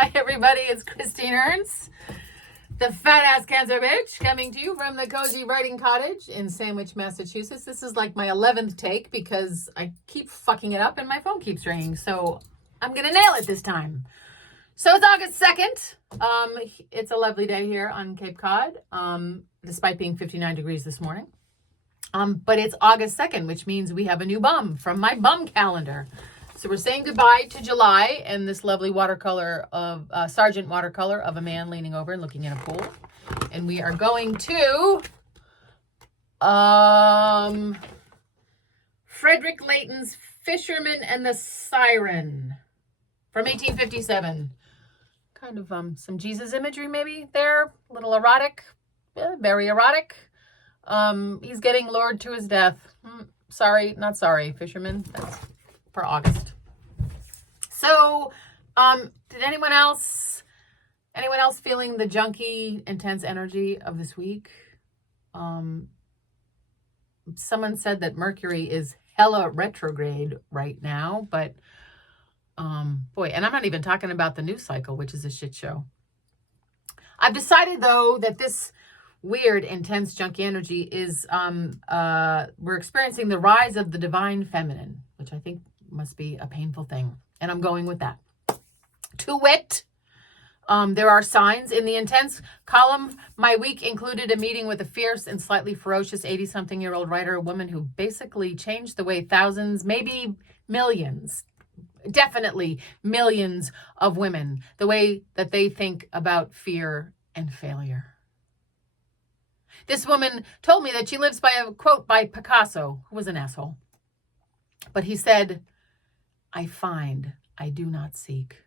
Hi, everybody. It's Christine Ernst, the fat-ass cancer bitch, coming to you from the Cozy Writing Cottage in Sandwich, Massachusetts. This is like my 11th take because I keep fucking it up and my phone keeps ringing. So I'm going to nail it this time. So it's August 2nd. It's a lovely day here on Cape Cod, despite being 59 degrees this morning. But it's August 2nd, which means we have a new bum from my bum calendar. So we're saying goodbye to July and this lovely watercolor of Sargent watercolor of a man leaning over and looking in a pool. And we are going to Frederick Leighton's Fisherman and the Siren from 1857. Kind of some Jesus imagery maybe there. A little erotic. Yeah, very erotic. He's getting lured to his death. Sorry, not sorry, fisherman. That's for August. So, did anyone else feeling the junky, intense energy of this week? Someone said that Mercury is hella retrograde right now, but boy, and I'm not even talking about the news cycle, which is a shit show. I've decided though that this weird, intense, junky energy is, we're experiencing the rise of the divine feminine, which I think must be a painful thing. And I'm going with that. To wit, there are signs. In the intense column, my week included a meeting with a fierce and slightly ferocious 80-something-year-old writer, a woman who basically changed the way thousands, maybe millions, definitely millions of women, the way that they think about fear and failure. This woman told me that she lives by a quote by Picasso, who was an asshole. But he said, "I find, I do not seek."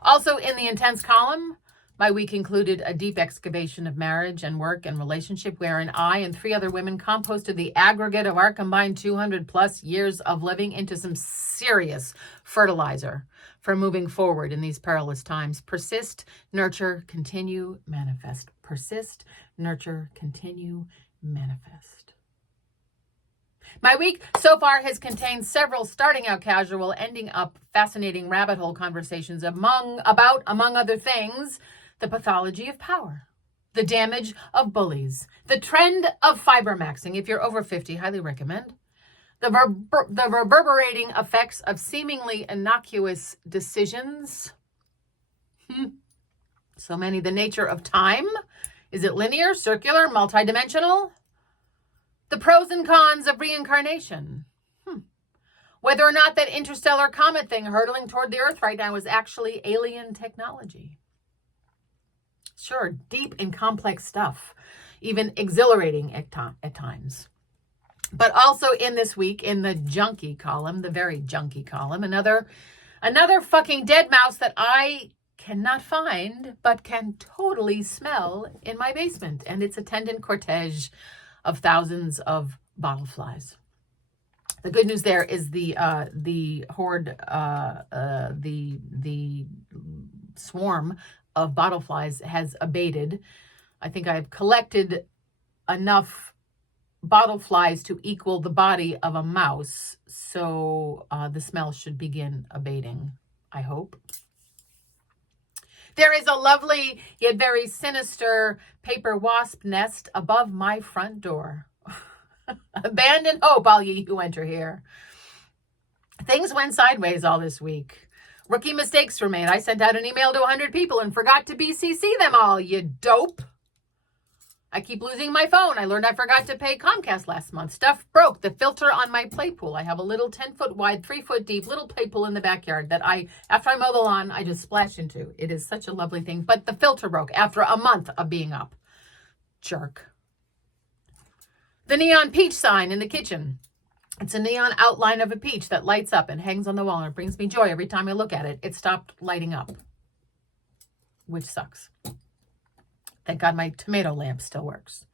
Also in the intense column, my week included a deep excavation of marriage and work and relationship wherein I and 3 other women composted the aggregate of our combined 200 plus years of living into some serious fertilizer for moving forward in these perilous times. Persist, nurture, continue, manifest. Persist, nurture, continue, manifest. My week so far has contained several starting out casual, ending up fascinating rabbit hole conversations among other things, the pathology of power, the damage of bullies, the trend of fibermaxing. If you're over 50, highly recommend. The reverberating effects of seemingly innocuous decisions. So many. The nature of time. Is it linear, circular, multidimensional? The pros and cons of reincarnation. Whether or not that interstellar comet thing hurtling toward the Earth right now is actually alien technology. Sure, deep and complex stuff. Even exhilarating at times. But also in this week, in the junky column, the very junky column, another fucking dead mouse that I cannot find, but can totally smell in my basement. And its attendant cortege of thousands of bottle flies. The good news there is the horde, the swarm of bottle flies has abated. I think I've collected enough bottle flies to equal the body of a mouse, so the smell should begin abating, I hope. There is a lovely yet very sinister paper wasp nest above my front door. Abandon hope, all ye who enter here. Things went sideways all this week. Rookie mistakes were made. I sent out an email to 100 people and forgot to BCC them all, you dope. I keep losing my phone. I learned I forgot to pay Comcast last month. Stuff broke. The filter on my play pool. I have a little 10-foot wide, 3-foot deep little play pool in the backyard that after I mow the lawn, I just splash into. It is such a lovely thing. But the filter broke after a month of being up. Jerk. The neon peach sign in the kitchen. It's a neon outline of a peach that lights up and hangs on the wall. And it brings me joy every time I look at it. It stopped lighting up, which sucks. Thank God my tomato lamp still works.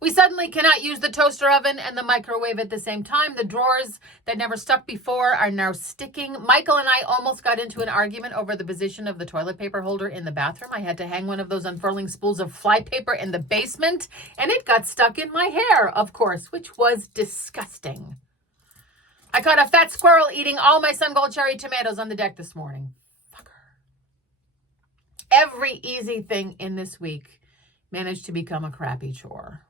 We suddenly cannot use the toaster oven and the microwave at the same time. The drawers that never stuck before are now sticking. Michael and I almost got into an argument over the position of the toilet paper holder in the bathroom. I had to hang one of those unfurling spools of flypaper in the basement, and it got stuck in my hair, of course, which was disgusting. I caught a fat squirrel eating all my sun gold cherry tomatoes on the deck this morning. Fucker. Every easy thing in this week managed to become a crappy chore.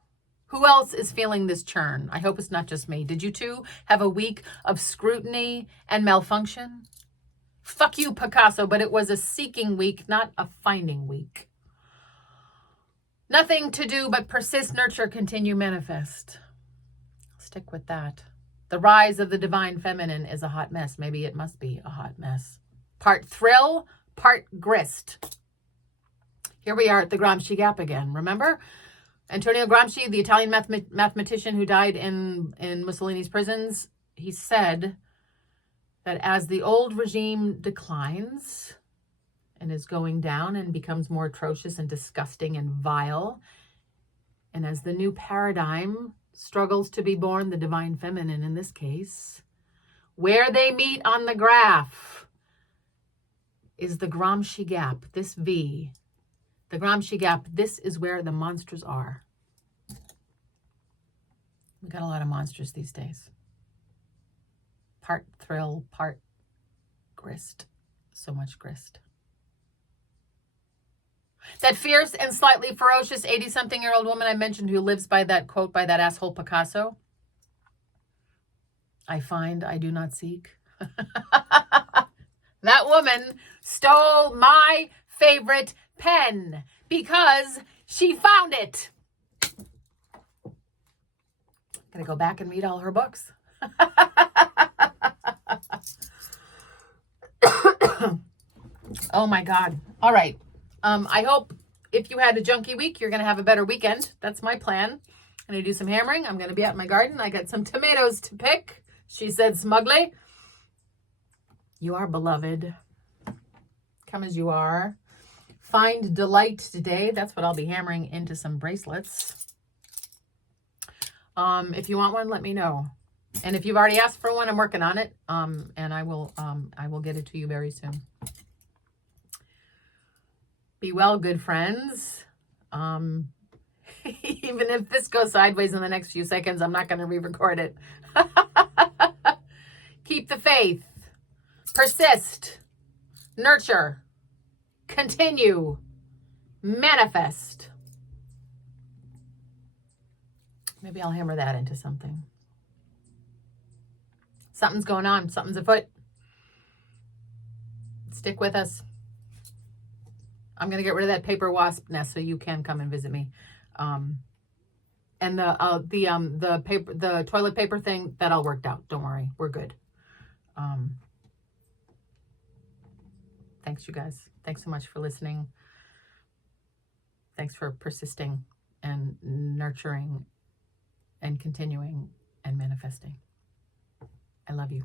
Who else is feeling this churn? I hope it's not just me. Did you too have a week of scrutiny and malfunction? Fuck you, Picasso, but it was a seeking week, not a finding week. Nothing to do but persist, nurture, continue, manifest. Stick with that. The rise of the divine feminine is a hot mess. Maybe it must be a hot mess. Part thrill, part grist. Here we are at the Gramsci Gap again. Remember? Antonio Gramsci, the Italian mathematician who died in Mussolini's prisons, he said that as the old regime declines and is going down and becomes more atrocious and disgusting and vile, and as the new paradigm struggles to be born, the divine feminine in this case, where they meet on the graph is the Gramsci Gap, this V. The Gramsci Gap, this is where the monsters are. We got a lot of monsters these days. Part thrill, part grist. So much grist. That fierce and slightly ferocious 80-something-year-old woman I mentioned who lives by that quote by that asshole Picasso. I find I do not seek. That woman stole my favorite pen because she found it. Gotta go back and read all her books. Oh my God. All right. I hope if you had a junky week, you're going to have a better weekend. That's my plan. I'm going to do some hammering. I'm going to be out in my garden. I got some tomatoes to pick, she said smugly. You are beloved. Come as you are. Find delight today. That's what I'll be hammering into some bracelets. If you want one, let me know. And if you've already asked for one, I'm working on it. And I will get it to you very soon. Be well, good friends. Even if this goes sideways in the next few seconds, I'm not going to re-record it. Keep the faith. Persist. Nurture. Continue. Manifest. Maybe I'll hammer that into something. Something's going on. Something's afoot. Stick with us. I'm going to get rid of that paper wasp nest so you can come and visit me. And the toilet paper thing, that all worked out. Don't worry. We're good. Thanks, you guys. Thanks so much for listening. Thanks for persisting and nurturing and continuing and manifesting. I love you.